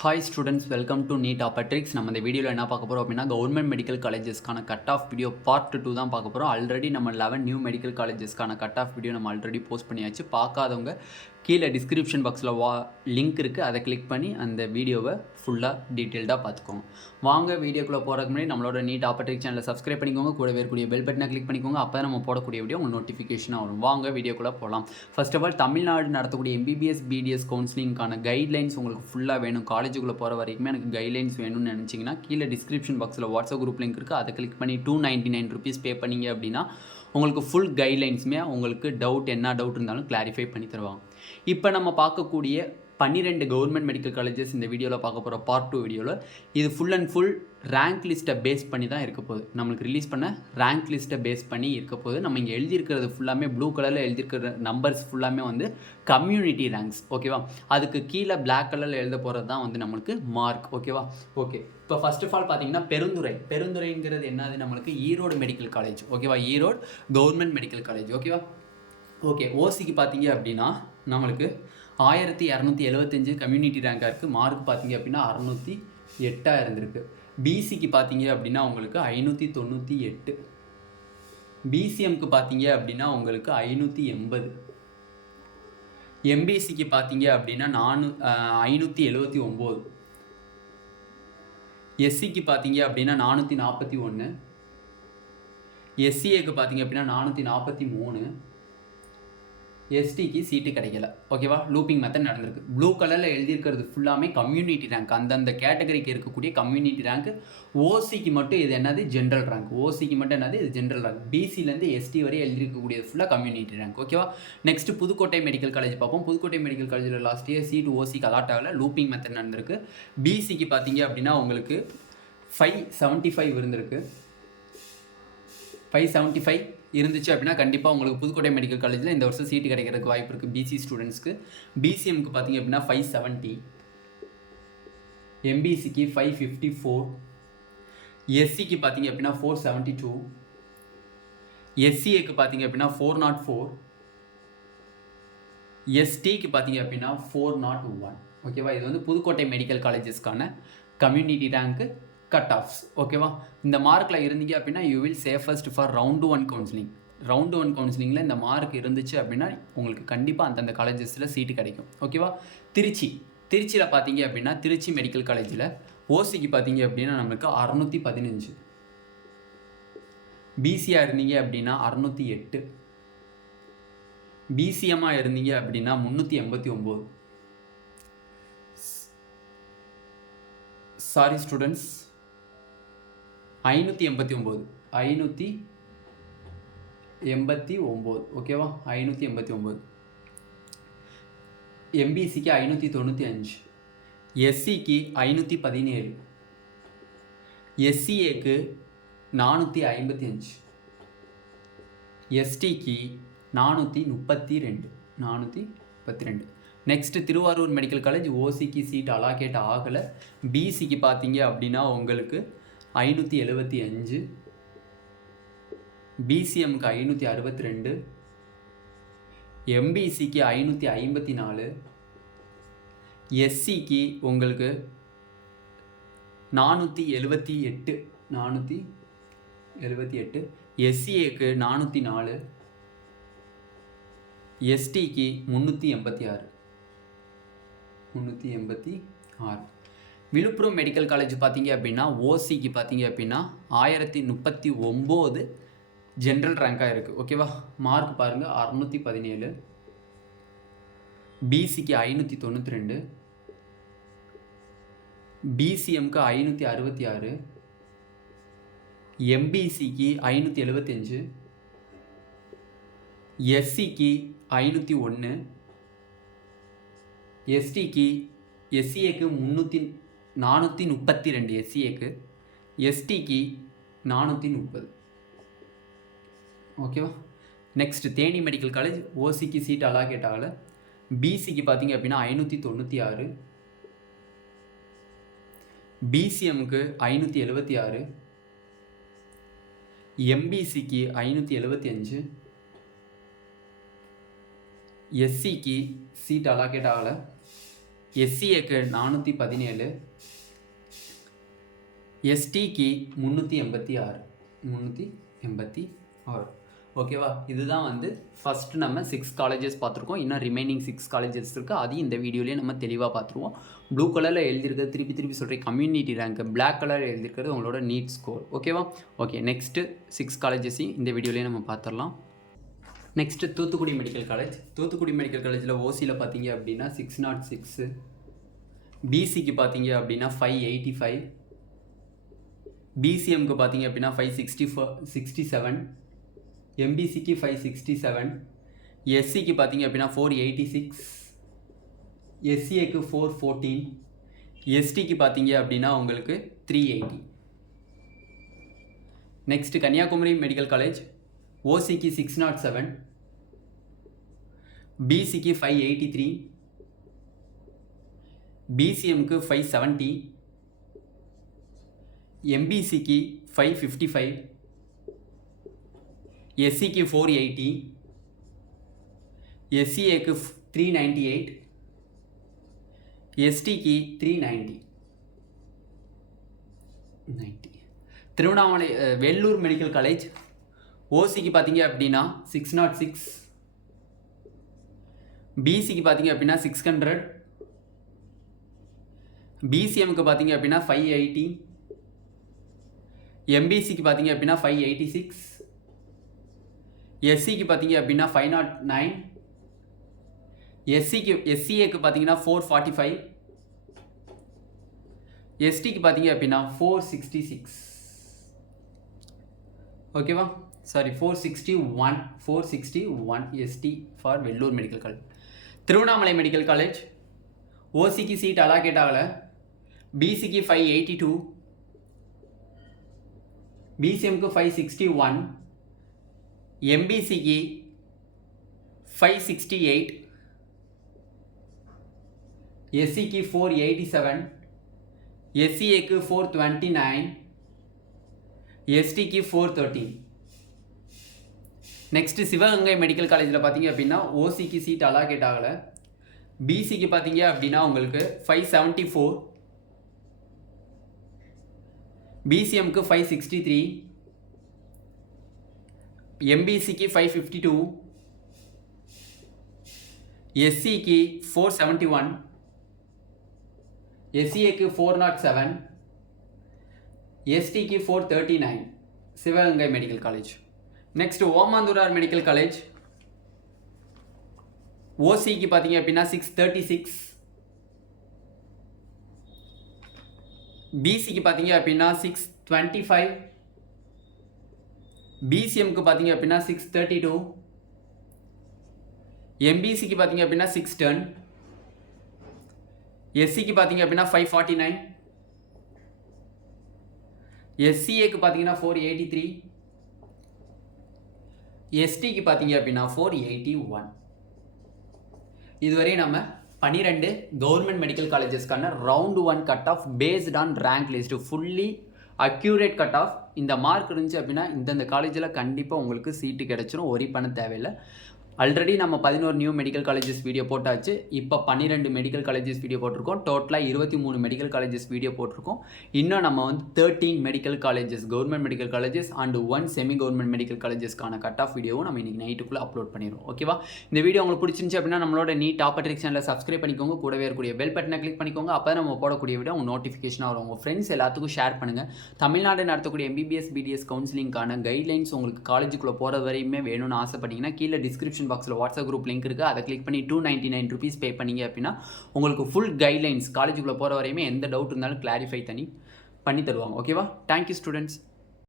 Hi students, welcome to Neet Tricks. நம்ம இந்த வீடியோவில் என்ன பார்க்க போகிறோம் அப்படின்னா கவர்மெண்ட் மெடிக்கல் காலேஜஸ்க்கான கட் ஆஃப் வீடியோ பார்ட் 2 தான் பார்க்க போகிறோம். ஆல்ரெடி நம்ம 11 நியூ மெடிக்கல் காலேஜஸ்க்கான கட் ஆஃப் வீடியோ நம்ம ஆல்ரெடி போஸ்ட் பண்ணியாச்சு. பார்க்காதவங்க கீழே டிஸ்கிரிப்ஷன் பாக்ஸில் லிங்க் இருக்குது, அதை கிளிக் பண்ணி அந்த வீடியோவை ஃபுல்லாக டீட்டெயில்டாக பார்த்துக்கோங்க. வாங்க வீடியோக்குள்ளே போகிறதுக்கு முன்னாடி நம்மளோட நீட் ட்ரிக்ஸ் சேனலை சப்ஸ்கிரைப் பண்ணிக்கோங்க, கூட இருக்கக்கூடிய பெல் பட்டனை கிளிக் பண்ணிக்கோங்க. அப்போ தான் நம்ம போடக்கூடிய வீடியோ உங்களுக்கு நோட்டிஃபிகேஷனாக வரும். வாங்க வீடியோக்குள்ளே போகலாம். ஃபர்ஸ்ட் ஆஃப் ஆல் தமிழ்நாடு நடத்தக்கூடிய எம்பிபிஎஸ் பிடிஎஸ் கவுன்சிலிங்கான கைட்லைன்ஸ் உங்களுக்கு ஃபுல்லாக வேணும். காலேஜுக்குள்ளே போகிற வரைக்குமே எனக்கு கைட்லைன்ஸ் வேணும்னு நினச்சிங்கன்னா கீழே டிஸ்கிரிப்ஷன் பாக்ஸில் வாட்ஸ்அப் குரூப் லிங்க் இருக்குது, அதை கிளிக் பண்ணி 299 rupees பே பண்ணிங்க அப்படின்னா உங்களுக்கு ஃபுல் கைட்லைன்ஸுமே உங்களுக்கு என்ன டவுட் இருந்தாலும் கிளாரிஃபை பண்ணி தருவாங்க. இப்போ நம்ம பார்க்கக்கூடிய 12 கவர்மெண்ட் மெடிக்கல் காலேஜஸ் இந்த வீடியோவில் பார்க்க போகிற பார்ட் 2 வீடியோவில் இது ஃபுல் அண்ட் ஃபுல் ரேங்க் லிஸ்ட்டை பேஸ் பண்ணி தான் இருக்க போகுது. நம்மளுக்கு ரிலீஸ் பண்ண ரேங்க் லிஸ்ட்டை பேஸ் பண்ணி இருக்க போகுது. நம்ம இங்கே எழுதியிருக்கிறது ஃபுல்லாமே ப்ளூ கலரில் எழுதியிருக்கிற நம்பர்ஸ் ஃபுல்லாமே வந்து கம்யூனிட்டி ரேங்க்ஸ், ஓகேவா. அதுக்கு கீழே பிளாக் கலரில் எழுத போகிறது தான் வந்து நம்மளுக்கு மார்க், ஓகேவா. ஓகே, இப்போ ஃபர்ஸ்ட் ஆஃப் ஆல் பார்த்தீங்கன்னா பெருந்துறைங்கிறது என்னது, நம்மளுக்கு ஈரோடு மெடிக்கல் காலேஜ், ஓகேவா. ஈரோடு கவர்மெண்ட் மெடிக்கல் காலேஜ், ஓகேவா. ஓகே, ஓசிக்கு பார்த்தீங்க அப்படின்னா நம்மளுக்கு 1275 கம்யூனிட்டி ரேங்காக இருக்குது. மார்க் பார்த்தீங்க அப்படின்னா 608 இருந்திருக்கு. பிசிக்கு பார்த்தீங்க அப்படின்னா உங்களுக்கு 598, பிசிஎம்க்கு பார்த்தீங்க அப்படின்னா உங்களுக்கு 580, எம்பிசிக்கு பார்த்தீங்க அப்படின்னா 579, எஸ்சிக்கு பார்த்தீங்க அப்படின்னா 441, எஸ்சிஏக்கு பார்த்தீங்க அப்படின்னா 443, எஸ்டிக்கு சீட்டு கிடைக்கல, ஓகேவா. லூப்பிங் மெத்தட் நடந்திருக்கு. ப்ளூ கலரில் எழுதியிருக்கிறது ஃபுல்லாமே கம்யூனிட்டி ரேங்க், அந்தந்த கேட்டகரிக்கு இருக்கக்கூடிய கம்யூனிட்டி ரேங்க். ஓசிக்கு மட்டும் இது என்னது, ஜென்ரல் ரேங்க். ஓசிக்கு மட்டும் என்னது, இது ஜென்ரல் ரேங்க். பிசிலேருந்து எஸ்டி வரை எழுதியிருக்கக்கூடியது ஃபுல்லாக கம்யூனிட்டி ரேங்க், ஓகேவா. நெக்ஸ்ட் புதுக்கோட்டை மெடிக்கல் காலேஜ் பார்ப்போம். புதுக்கோட்டை மெடிக்கல் காலேஜில் லாஸ்ட் இயர் சீட் ஓசிக்கு அலாட் ஆகல, லூப்பிங் மெத்தட் நடந்திருக்கு. பிசிக்கு பார்த்தீங்க அப்படின்னா உங்களுக்கு 575 இருந்திருக்கு. 575 இருந்துச்சு அப்படின்னா கண்டிப்பாக உங்களுக்கு புதுக்கோட்டை மெடிக்கல் காலேஜில் இந்த வருஷம் சீட்டு கிடைக்கிறதுக்கு வாய்ப்பு இருக்குது பிசி ஸ்டூடெண்ட்ஸ்க்கு. பிசிஎம்க்கு பார்த்தீங்க அப்படின்னா 570, எம்பிசிக்கு 554, எஸ்சிக்கு பார்த்தீங்க அப்படின்னா 472, எஸ்சிஏக்கு பார்த்தீங்க அப்படின்னா 404, எஸ்டிக்கு பார்த்தீங்க அப்படின்னா 401, ஓகேவா. இது வந்து புதுக்கோட்டை மெடிக்கல் காலேஜஸ்க்கான கம்யூனிட்டி ரேங்க்கு கட் ஆஃப்ஸ், ஓகேவா. இந்த மார்க்கில் இருந்தீங்க அப்படின்னா you will safest for round 1 counselling. Round 1 கவுன்சிலிங்கில் இந்த மார்க் இருந்துச்சு அப்படின்னா உங்களுக்கு கண்டிப்பாக அந்தந்த காலேஜஸில் சீட்டு கிடைக்கும், ஓகேவா. திருச்சியில் பார்த்தீங்க அப்படின்னா திருச்சி மெடிக்கல் காலேஜில் ஓசிக்கு பார்த்தீங்க அப்படின்னா நம்மளுக்கு 615, பிசியாக இருந்தீங்க அப்படின்னா 608, பிசிஎம்மாக இருந்தீங்க அப்படின்னா 389. சாரி ஸ்டூடெண்ட்ஸ், 589, ஓகேவா. 589. எம்பிசிக்கு 595, எஸ்சிக்கு 517, எஸ்சிஏக்கு 455, எஸ்டிக்கு 432. நெக்ஸ்ட் திருவாரூர் மெடிக்கல் காலேஜ் ஓசிக்கு சீட் அலாகேட் ஆகலை. பிசிக்கு பார்த்தீங்க அப்படின்னா உங்களுக்கு 575, பிசிஎம்க்கு 562, எம்பிசிக்கு 554, எஸ்சிக்கு உங்களுக்கு 478, எஸ்சிஏக்கு 404, எஸ்டிக்கு 386. விழுப்புரம் மெடிக்கல் காலேஜ் பார்த்தீங்க அப்படின்னா ஓசிக்கு பார்த்தீங்க அப்படின்னா 1039 ஜென்ரல் ரேங்காக இருக்குது, ஓகேவா. மார்க் பாருங்கள் 617, பிசிக்கு 592, பிசிஎம்க்கு 566, எம்பிசிக்கு 575, எஸ்சிக்கு 501, எஸ்சிஏக்கு 432, எஸ்சிஏக்கு, எஸ்டிக்கு 430, ஓகேவா. நெக்ஸ்ட் தேனி மெடிக்கல் காலேஜ் ஓசிக்கு சீட் அலாகேட் ஆகலை. பிசிக்கு பார்த்தீங்க அப்படின்னா 596, பிசிஎம்க்கு 576, எம்பிசிக்கு 575, எஸ்சிக்கு சீட் அலாகேட் ஆகலை. எஸ்சிஏக்கு 417, எஸ்டிக்கு 386. ஓகேவா? இதுதான் வந்து ஃபஸ்ட்டு நம்ம 6 காலேஜஸ் பார்த்துருக்கோம். இன்னும் ரிமைனிங் 6 காலேஜஸ் இருக்குது. அதையும் இந்த வீடியோலேயே நம்ம தெளிவாக பார்த்துருவோம். ப்ளூ கலரில் எழுதியிருக்கிறது திருப்பி சொல்கிறேன் கம்யூனிட்டி ரேங்க், பிளாக் கலரில் எழுதியிருக்கிறது உங்களோட நீட் ஸ்கோர். ஓகேவா? ஓகே, நெக்ஸ்ட்டு 6 காலேஜஸையும் இந்த வீடியோலேயே நம்ம பார்த்துடலாம். Next Thoothukudi medical college. Thoothukudi medical காலேஜில் ஓசியில் பார்த்தீங்க அப்படின்னா 606, பிசிக்கு பார்த்தீங்க அப்படின்னா 585, பிசிஎம்க்கு பார்த்தீங்க அப்படின்னா 567, எம்பிசிக்கு 567, எஸ்சிக்கு பார்த்தீங்க அப்படின்னா 486, எஸ்சிஏக்கு 414, எஸ்டிக்கு பார்த்தீங்க அப்படின்னா உங்களுக்கு 380. Next Kanyakumari medical college. ஓசிக்கு 607, பிசிக்கு 583, பிசிஎம்க்கு 570, எம்பிசிக்கு 555, எஸ்சிக்கு 480, எஸ்சிஏக்கு 398, எஸ்டிக்கு 390. Tiruvannamalai Vellore medical college. ஓசிக்கு பார்த்தீங்க அப்படின்னா 606, பிசிக்கு பார்த்தீங்க அப்படின்னா 600, பிசிஎம்க்கு பார்த்தீங்க அப்படின்னா 580, எம்பிசிக்கு பார்த்தீங்க அப்படின்னா 586, எஸ்சிக்கு பார்த்தீங்க அப்படின்னா 509, எஸ்சிஏக்கு பார்த்தீங்கன்னா 445, எஸ்டிக்கு பார்த்தீங்க அப்படின்னா 466. ஓகேவா? Sorry 461 ST for Vellore medical college. Tiruvannamalai medical college. ஓசிக்கு சீட் அலாகேட் ஆகலை. பிசிக்கு 582, பிசிஎம்க்கு 561, எம்பிசிக்கு 568, எஸ்சிக்கு 487, எஸ்சிஏக்கு 429, எஸ்டிக்கு 413. நெக்ஸ்ட் சிவகங்கை மெடிக்கல் காலேஜில் பார்த்தீங்க அப்படின்னா ஓசிக்கு சீட் அலாகேட் ஆகலை. பிசிக்கு பார்த்தீங்க அப்படின்னா உங்களுக்கு 574, பிசிஎம்க்கு 563, எம்பிசிக்கு 552, எஸ்சிக்கு 471, எஸ்சிஏக்கு 407, எஸ்டிக்கு 439. Sivaganga medical college. Next Omandurar medical college. ஓசிக்கு பார்த்தீங்க அப்படின்னா 636, பிசிக்கு பார்த்தீங்க அப்படின்னா 625, பிசிஎம்க்கு பார்த்தீங்க அப்படின்னா 632, எம்பிசிக்கு பார்த்தீங்க அப்படின்னா 610, எஸ்சிக்கு பார்த்தீங்க அப்படின்னா 549, எஸ்சிஏக்கு பார்த்தீங்கன்னா 483, எஸ்டிக்கு பார்த்தீங்க அப்படின்னா 481. இதுவரை நம்ம 12 கவர்மெண்ட் மெடிக்கல் காலேஜஸ்க்கான round 1 cut off based on rank list, fully accurate cut off. இந்த மார்க் இருந்துச்சு அப்படின்னா இந்தந்த காலேஜில் கண்டிப்பாக உங்களுக்கு சீட்டு கிடச்சிரும், ஒரி பண்ண தேவையில்லை. ஆல்ரெடி நம்ம 11 நியூ மெடிக்கல் காலேஜஸ் வீடியோ போட்டாச்சு. இப்போ 12 மெடிக்கல் காலேஜஸ் வீடியோ போட்டிருக்கோம். டோட்டலாக 23 மெடிக்கல் காலேஜஸ் வீடியோ போட்டிருக்கோம். இன்னும் நம்ம வந்து 13 medical colleges, government medical colleges and 1 semi government medical காலேஜஸ்க்கான கட் ஆஃப் வீடியோவும் நம்ம இன்றைக்கி நைட்டுக்குள்ளே அப்லோட் பண்ணிடுவோம். ஓகேவா? இந்த வீடியோ உங்களுக்கு பிடிச்சிருந்துச்சு அப்படின்னா நம்மளோட நீட் ஆப்பர்ட்ரிக்ஸ் சேனலில் சப்ஸ்கிரைப் பண்ணிக்கோங்க. கூடவே இருக்கக்கூடிய பெல் பட்டனை கிளிக் பண்ணிக்கோங்க. அப்போ தான் நம்ம போடக்கூடிய வீடியோ உங்கள் நோட்டிஃபிகேஷனாக வரும். உங்கள் ஃப்ரெண்ட்ஸ் எல்லாத்துக்கும் ஷேர் பண்ணுங்கள். தமிழ்நாடு நடத்தக்கூடிய MBBS BDS கவுன்சிலிங்கான கைட்லைன்ஸ் உங்களுக்கு காலேஜுக்குள்ளே போகிற வரையுமே வேணும்னு ஆசைப்பட்டீங்கன்னா கீழே டிஸ்கிரிப்ஷன் பாக்ஸில் வாட்ஸ்அப் குரூப் லிங்க் இருக்குது. அதை கிளிக் பண்ணி 299 rupees பே பண்ணிங்க அப்படின்னா உங்களுக்கு ஃபுல் கைட்லைன்ஸ் காலேஜுக்குள்ளே போகிற வரையுமே எந்த டவுட் இருந்தாலும் கிளாரிஃபை பண்ணி தருவாங்க. ஓகேவா? Thank you students.